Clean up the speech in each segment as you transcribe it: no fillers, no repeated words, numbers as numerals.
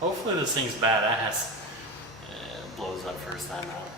Hopefully this thing's badass. It blows up first time out.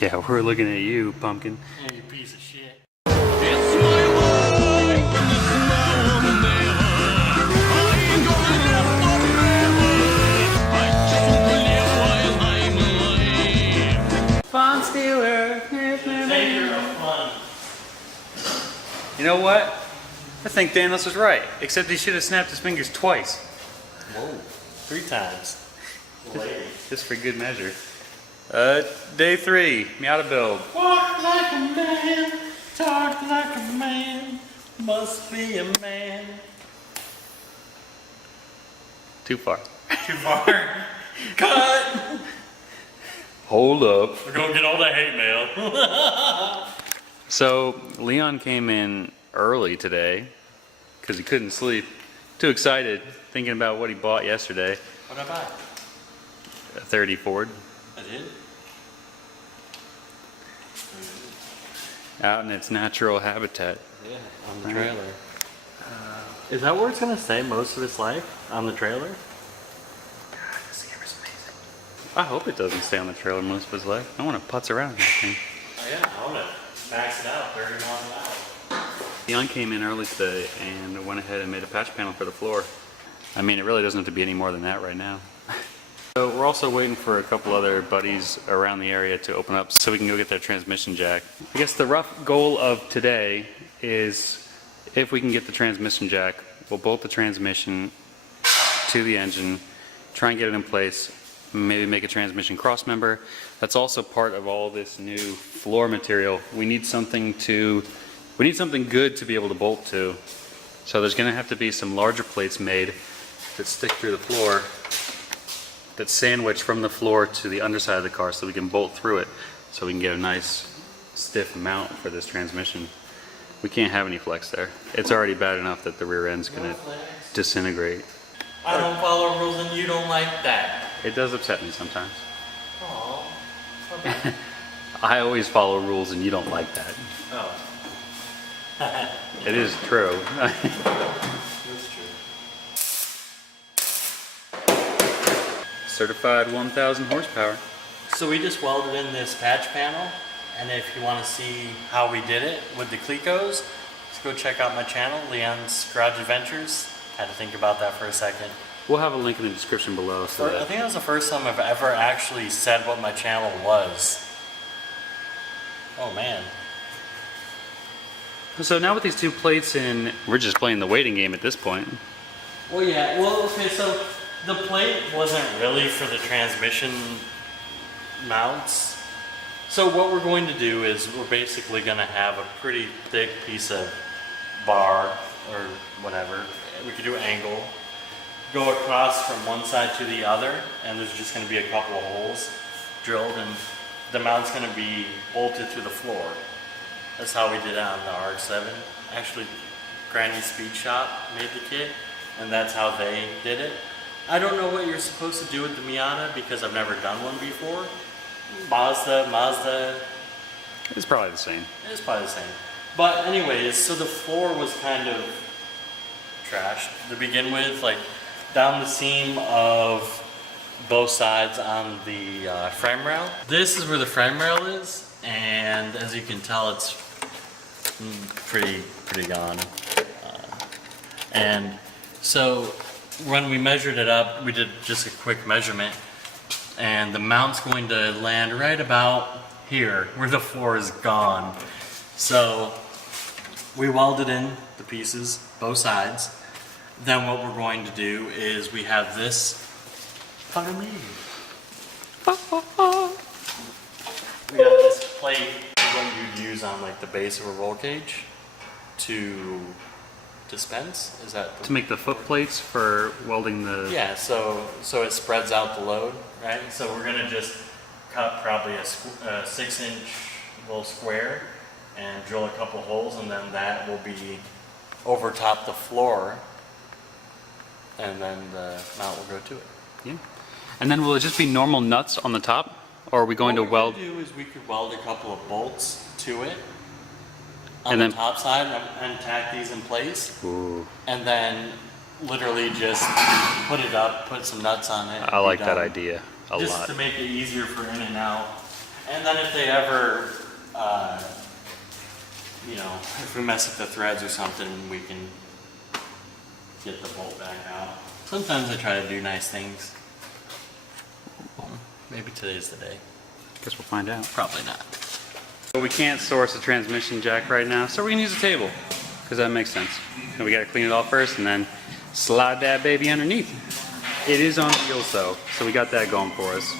Yeah, we're looking at you, pumpkin. Yeah, you piece of shit. It's my life and it's now or never. I ain't gonna live forever. I just want to live while I'm alive. Fun stealer. Taker of fun. You know what? I think Danos was right, except he should have snapped his fingers twice. Whoa. 3 times. Lady. Just for good measure. Day 3, Miata build. Walk like a man, talk like a man, must be a man. Too far. Too far. Cut! Hold up. We're gonna get all that hate mail. So, Leon came in early today because he couldn't sleep. Too excited, thinking about what he bought yesterday. What did I buy? A 30 Ford. I did? Out in its natural habitat. Yeah, on the trailer. Is that where it's gonna stay most of its life? On the trailer? God, this camera's amazing. I hope it doesn't stay on the trailer most of its life. I want to putz around in that thing. Oh yeah, I wanna max it out 30 miles an hour. Leon came in early today and went ahead and made a patch panel for the floor. I mean, it really doesn't have to be any more than that right now. So we're also waiting for a couple other buddies around the area to open up so we can go get their transmission jack. I guess the rough goal of today is if we can get the transmission jack, we'll bolt the transmission to the engine, try and get it in place, maybe make a transmission cross member. That's also part of all this new floor material. We need something good to be able to bolt to. So there's going to have to be some larger plates made that stick through the floor, that sandwich from the floor to the underside of the car so we can bolt through it so we can get a nice stiff mount for this transmission. We can't have any flex there. It's already bad enough that the rear end's going to disintegrate. I don't follow rules and you don't like that. It does upset me sometimes. Aww. I always follow rules and you don't like that. Oh. It is true. That's true. Certified 1,000 horsepower. So we just welded in this patch panel, and if you want to see how we did it with the Clecos, just go check out my channel, Leon's Garage Adventures. Had to think about that for a second. We'll have a link in the description below. So I think that was the first time I've ever actually said what my channel was. Oh man. So now with these 2 plates in, we're just playing the waiting game at this point. Well, yeah. Well, okay. So the plate wasn't really for the transmission mounts. So what we're going to do is we're basically going to have a pretty thick piece of bar or whatever. We could do angle, go across from one side to the other, and there's just going to be a couple of holes drilled, and the mount's going to be bolted through the floor. That's how we did it on the RX-7. Actually, Granny's Speed Shop made the kit, and that's how they did it. I don't know what you're supposed to do with the Miata because I've never done one before. Mazda. It's probably the same. It's probably the same. But anyways, so the floor was kind of trash to begin with, like down the seam of both sides on the frame rail. This is where the frame rail is, and as you can tell, it's pretty gone. And so when we measured it up, we did just a quick measurement, and the mount's going to land right about here where the floor is gone. So we welded in the pieces, both sides. Then what we're going to do is we have this we got this plate, what you'd use on like the base of a roll cage to dispense. Is that To make the foot plates for welding the... Yeah, so it spreads out the load, right? So we're gonna just cut probably a 6-inch little square and drill a couple holes, and then that will be over top the floor, and then the mount will go to it. Yeah. And then will it just be normal nuts on the top? Or are we going to weld? What we could do is we could weld a couple of bolts to it on And the then- top side and tack these in place. Ooh. And then literally just put it up, put some nuts on it. I like that idea a just lot. to make it easier for in and out. And then if they ever, you know, if we mess up the threads or something, we can get the bolt back out. Sometimes I try to do nice things. Well, maybe today's the day. Guess we'll find out. Probably not. But we can't source a transmission jack right now, so we're gonna use a table, because that makes sense. And we gotta clean it all first and then slide that baby underneath. It is on wheels though, so we got that going for us.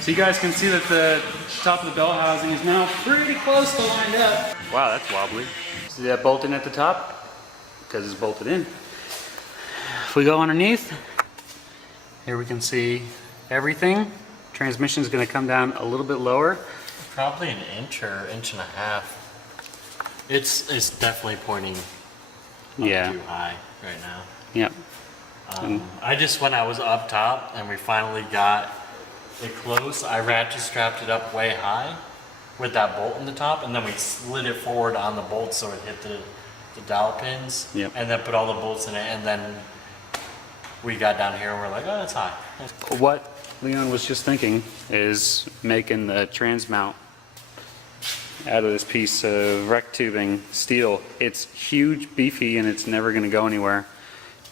So you guys can see that the top of the bell housing is now pretty close to lined up. Wow, that's wobbly. See that bolting at the top? Because it's bolted in. If we go underneath, here we can see everything. Transmission's gonna come down a little bit lower. Probably an inch or inch and a half. It's definitely pointing up Yeah. too high right now. Yep. I just, when I was up top and we finally got it close, I ratchet strapped it up way high with that bolt in the top, and then we slid it forward on the bolt so it hit the dowel pins. Yep. And then put all the bolts in it, and then we got down here and we're like, oh, that's high. What Leon was just thinking is making the trans mount out of this piece of rec tubing steel. It's huge, beefy, and it's never going to go anywhere.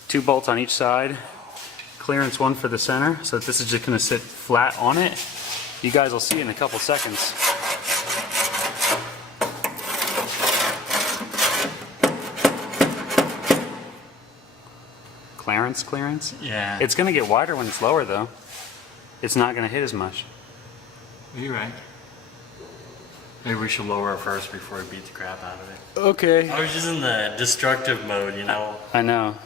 2 bolts on each side, clearance 1 for the center, so this is just going to sit flat on it. You guys will see in a couple seconds. Clearance? Yeah. It's going to get wider when it's lower though. It's not going to hit as much. You're right. Maybe we should lower it first before we beat the crap out of it. Okay. I was just in the destructive mode, you know. I know.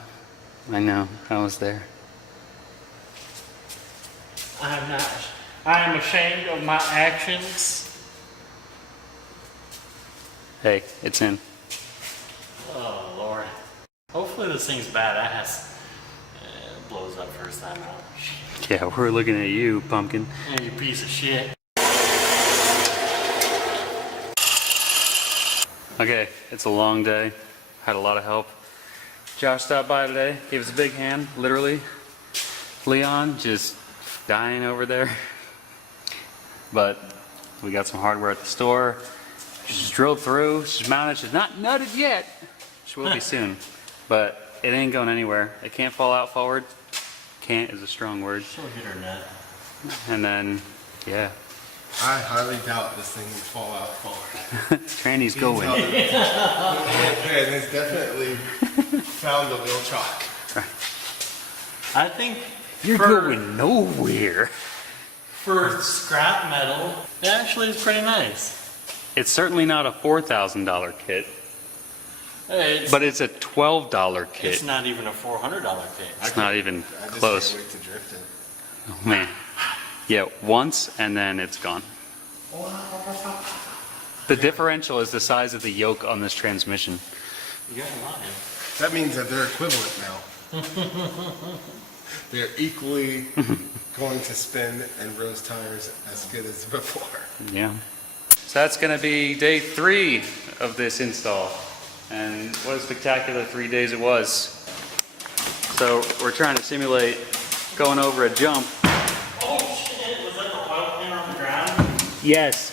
I was there. I'm not. I am ashamed of my actions. Hey, it's in. Oh Lord. Hopefully this thing's badass. It blows up first time out. Yeah, we're looking at you, pumpkin. You piece of shit. Okay, it's a long day. Had a lot of help. Josh stopped by today, gave us a big hand, literally. Leon just dying over there. But we got some hardware at the store. She's drilled through, she's mounted, she's not nutted yet. She will be soon. But it ain't going anywhere. It can't fall out forward. Can't is a strong word. She'll hit her net. And then, yeah. I highly doubt this thing will fall out forward. Tranny's going. And it's definitely found the wheel chalk. I think You're for, going nowhere. for scrap metal, it actually is pretty nice. It's certainly not a $4,000 kit, It's, but it's a $12 kit. it's not even a $400 kit. It's not even I just close. can't wait to drift it. Oh, man. Yeah, once and then it's gone. The differential is the size of the yoke on this transmission. You're lying. That means that they're equivalent now. They're equally going to spin and rose tires as good as before. Yeah. So that's going to be day 3 of this install. And what a spectacular 3 days it was. So we're trying to simulate going over a jump. Oh shit, was that the oil pan on the ground? Yes.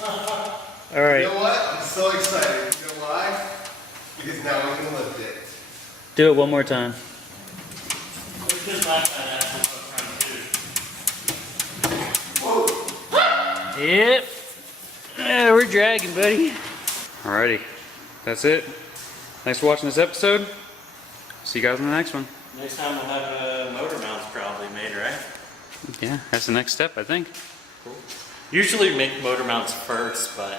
All You right. know what? I'm so excited. You know why? Because now we can lift it. Do it one more time. Because last time that's what I'm trying to do. Yep. Yeah, we're dragging, buddy. Alrighty. That's it. Thanks for watching this episode. See you guys in the next one. Next time we'll have motor mounts probably made, right? Yeah, that's the next step, I think. Cool. Usually make motor mounts first, but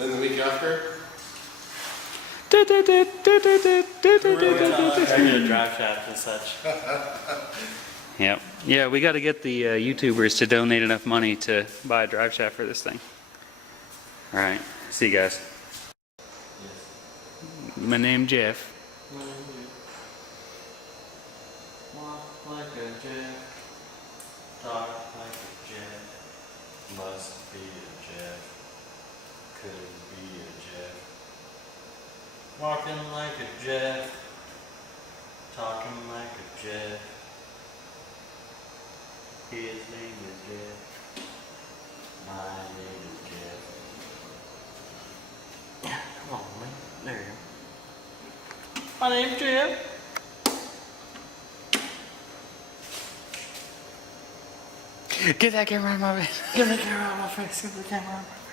Then the week after, I get a drive shaft and such. Yep. Yeah, we got to get the YouTubers to donate enough money to buy a drive shaft for this thing. All right. See you guys. My name Jeff. Walk like a jet. Talk like a Jeff. Must be a Jeff. Could be a Jeff. Walking like a Jeff. Talking like a Jeff. His name is Jeff. My name is Jeff. Yeah, come on, man. There you go. My name's Jeff. Get that camera out of my face. Give me the camera on my face. Give me the camera on my face.